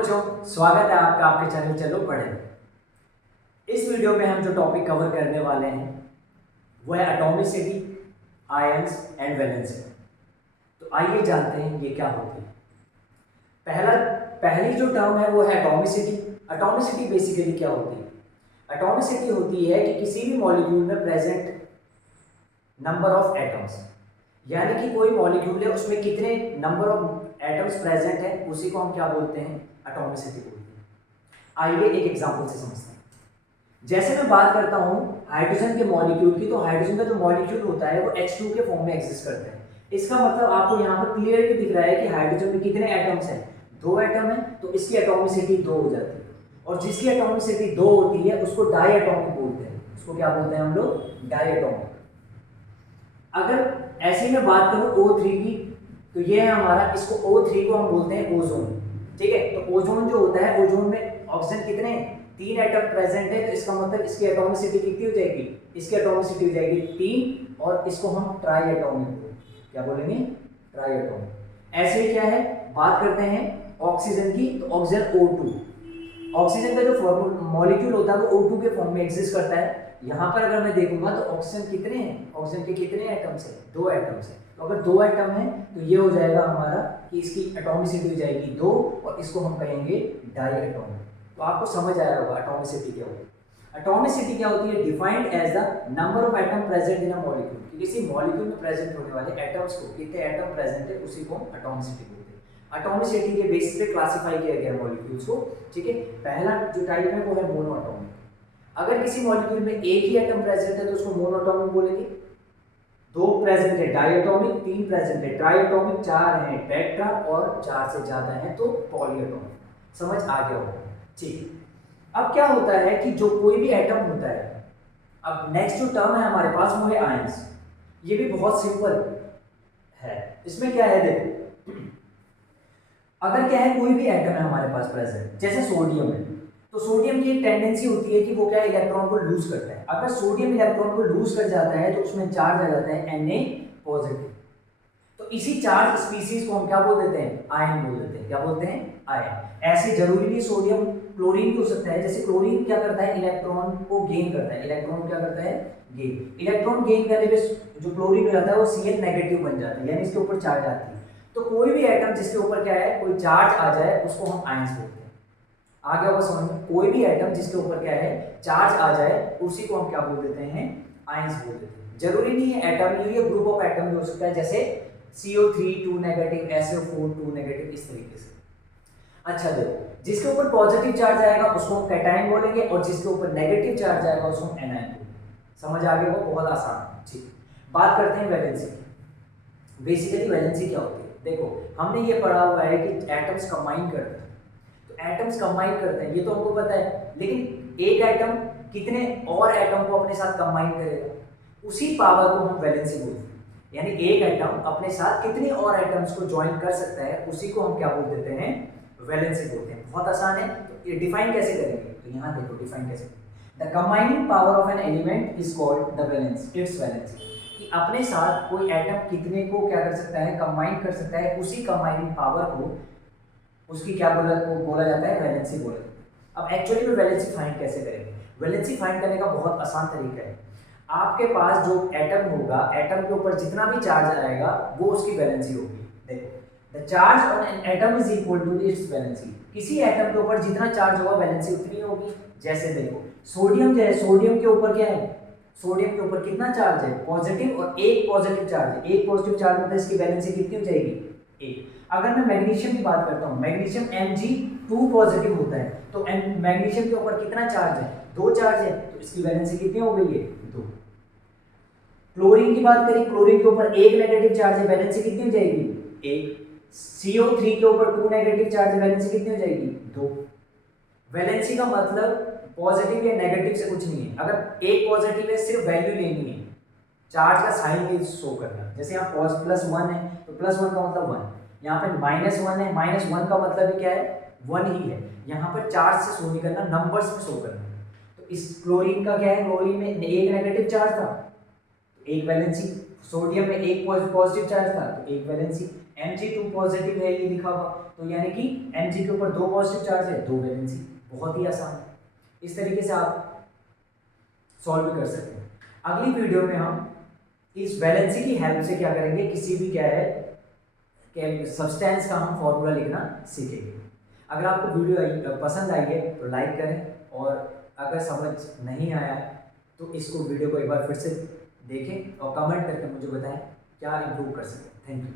बच्चों, स्वागत है आपका आपके चैनल चलो पढ़े। इस वीडियो में हम जो टॉपिक कवर करने वाले हैं वो है एटॉमिसिटी, आयंस एंड वैलेंसी। तो आइए जानते हैं ये क्या होती है। पहली जो टर्म है वो है एटॉमिसिटी। एटॉमिसिटी बेसिकली क्या होती है? एटॉमिसिटी होती है कि किसी भी मॉलिक्यूल में प्रेजेंट नंबर ऑफ एटम्स, यानी कि कोई मॉलिक्यूल है उसमें कितने नंबर ऑफ एटम्स प्रेजेंट है, उसी को हम क्या बोलते हैं? एटॉमिसिटी बोलते हैं। आइए एक एग्जांपल से समझते हैं। जैसे मैं बात करता हूं हाइड्रोजन के मॉलिक्यूल की, तो हाइड्रोजन का जो मॉलिक्यूल होता है वो H2 के फॉर्म में एग्जिस्ट करता है। इसका मतलब आपको यहाँ पर क्लियरली दिख रहा है कि हाइड्रोजन में कितने एटम्स हैं? 2 एटम है, तो इसकी एटॉमिसिटी 2 हो जाती है। और जिसकी एटॉमिसिटी 2 होती है उसको डाई एटॉमिक बोलते हैं। उसको क्या बोलते हैं हम लोग? Diatomic. अगर ऐसे में बात करूं O3 की, तो ये है हमारा, इसको O3 को हम बोलते हैं ओजोन। ठीक है, तो ओजोन जो होता है, ओजोन में ऑक्सीजन कितने? 3 एटम प्रेजेंट है, तो इसका मतलब इसकी एटॉमिसिटी कितनी हो जाएगी? इसकी एटॉमिसिटी हो जाएगी 3, और इसको हम ट्राई एटॉमिक क्या बोलेंगे? Try atomic. ऐसे क्या है, बात करते हैं ऑक्सीजन की, तो ऑक्सीजन O2। ऑक्सीजन का जो मॉलिक्यूल होता है वो O2 के फॉर्म में एग्जिस्ट करता है। यहाँ पर अगर मैं देखूंगा तो ऑक्सीजन कितने हैं? ऑक्सीजन के कितने एटम्स हैं? 2 एटम्स हैं। तो अगर 2 एटम है तो ये हो जाएगा हमारा कि इसकी एटॉमिसिटी हो जाएगी 2, और इसको हम कहेंगे डाई एटॉमिक। तो आपको समझ आया होगा एटॉमिसिटी क्या होती है। एटॉमिसिटी क्या होती है? Defined as the number of atom present in a molecule. किसी मॉलिक्यूल में प्रेजेंट होने वाले एटम्स को, कितने एटम प्रेजेंट है, उसी को हम एटॉमिसिटी बोलते हैं। एटॉमिसिटी के बेसिस पे क्लासिफाई किया गया मॉलिक्यूल्स को। ठीक है, पहला जो टाइप है वो है मोनोएटॉमिक। अगर किसी मॉलिक्यूल में एक ही एटम प्रेजेंट है तो उसको मोनोएटॉमिक बोलेंगे। 2 प्रेजेंट है डायएटॉमिक, 3 प्रेजेंट है ट्राइएटॉमिक, 4 है टेट्रा, और 4 से ज्यादा है तो पॉलीएटॉमिक। समझ आ गया होगा? ठीक। अब क्या होता है कि जो कोई भी एटम होता है, अब नेक्स्ट जो टर्म है हमारे पास वो है आयंस। ये भी बहुत सिंपल है। इसमें क्या है, देखो, अगर क्या है, कोई भी एटम है हमारे पास प्रेजेंट, जैसे सोडियम है, तो सोडियम की एक टेंडेंसी होती है कि वो क्या, इलेक्ट्रॉन को लूज करता है। अगर सोडियम इलेक्ट्रॉन को लूज कर जाता है तो उसमें चार्ज आ जाता है Na पॉजिटिव। तो इसी चार्ज स्पीसीज को हम क्या बोल देते हैं? आयन बोल देते हैं। क्या बोलते हैं? आयन। ऐसे जरूरी नहीं सोडियम क्लोरीन भी हो सकता है। जैसे क्लोरीन क्या करता है? इलेक्ट्रॉन को गेन करता है। इलेक्ट्रॉन क्या करता है? गेन। इलेक्ट्रॉन गेन करने पे जो क्लोरीन हो जाता है वो Cl नेगेटिव बन जाता है, यानी इसके ऊपर चार्ज आती है। तो कोई भी एटम जिसके ऊपर क्या है, कोई चार्ज आ जाए, उसको हम आयंस बोलते हैं। आ गया होगा समझ में? कोई भी एटम जिसके ऊपर क्या है, चार्ज आ जाए, उसी को हम क्या बोल देते हैं? आयंस बोल देते हैं। जरूरी नहीं है एटम, ये ग्रुप ऑफ एटम भी हो सकता है, जैसे CO3 2 नेगेटिव, SO4 2 नेगेटिव, इस तरीके से। अच्छा देखो, जिसके ऊपर पॉजिटिव चार्ज आएगा उसको हम कैटायन बोलेंगे, और जिसके ऊपर नेगेटिव चार्ज आएगा उसको हम एनायन बोलेंगे। समझ आ गया? वो बहुत आसान है। ठीक, बात करते हैं वैलेंसी की। बेसिकली वैलेंसी क्या होती है? देखो, हमने ये पढ़ा हुआ है कि एटम्स कंबाइन करते हैं। एटम्स कंबाइन करते हैं, ये तो हमको पता है, लेकिन एक एटम कितने और एटम को अपने साथ कंबाइन करेगा, उसी पावर को हम वैलेंसी बोलते हैं। यानी एक एटम अपने साथ कितने और एटम्स को ज्वाइन कर सकता है, उसी को हम क्या बोल देते हैं? वैलेंसी बोलते हैं। बहुत आसान है। तो ये डिफाइन कैसे करेंगे? तो यहाँ देखो डिफाइन कैसे। The combining power of an element is called the valence, it's valency. कि अपने साथ कोई एटम कितने को क्या कर सकता है? कंबाइन कर सकता है, उसी कंबाइनिंग पावर को, उसकी क्या बोला जाता है? वैलेंसी बोला जाता है। अब एक्चुअली में वैलेंसी फाइंड कैसे करेंगे? वैलेंसी फाइंड करने का बहुत आसान तरीका है। आपके पास जो एटम होगा, एटम के ऊपर जितना भी चार्ज आएगा वो उसकी वैलेंसी होगी। देखो, the charge on an atom is equal to its valency. किसी एटम के ऊपर जितना चार्ज होगा वैलेंसी उतनी होगी। जैसे देखो, सोडियम जो है, सोडियम के ऊपर क्या है? सोडियम के ऊपर कितना चार्ज है? पॉजिटिव, और एक पॉजिटिव चार्ज है। एक पॉजिटिव चार्ज मतलब इसकी वैलेंसी कितनी हो जाएगी? 1। अगर मैं मैग्नीशियम की बात करता हूँ, मैग्नीशियम Mg2 पॉजिटिव होता है, तो मैग्नीशियम के ऊपर कितना चार्ज है? 2 चार्ज है, तो इसकी वैलेंसी कितनी हो गई है? 2। क्लोरीन की बात करें, क्लोरीन के ऊपर 1 नेगेटिव चार्ज है, वैलेंसी कितनी हो जाएगी? 1। CO3 के ऊपर 2 नेगेटिव चार्ज है, वैलेंसी कितनी हो जाएगी? 2। वैलेंसी का मतलब पॉजिटिव या नेगेटिव से कुछ नहीं है। अगर एक पॉजिटिव है, सिर्फ वैल्यू लेनी है, चार्ज का साइन नहीं शो करना। जैसे यहाँ +1 है तो +1 का मतलब 1, यहाँ पे -1 है, -1 का मतलब क्या है? 1 ही है। यहाँ पर चार्ज से शो नहीं करना, नंबर्स में शो करना। तो इस क्लोरीन का क्या है? क्लोरीन में 1 नेगेटिव चार्ज था, तो 1 वैलेंसी। सोडियम में 1 पॉजिटिव चार्ज था, तो 1 वैलेंसी। Mg2 पॉजिटिव है ये लिखा हुआ, तो यानी कि Mg के ऊपर 2 पॉजिटिव चार्ज है, 2 वैलेंसी। बहुत ही आसान है, इस तरीके से आप सॉल्व भी कर सकते हैं। अगली वीडियो में हम इस वैलेंसी की हेल्प से क्या करेंगे, किसी भी क्या है कि सब्सटेंस का हम फॉर्मूला लिखना सीखेंगे। अगर आपको वीडियो पसंद आई है तो लाइक करें, और अगर समझ नहीं आया तो इसको वीडियो को एक बार फिर से देखें और कमेंट करके मुझे बताएं क्या इम्प्रूव कर सकते हैं। Thank you.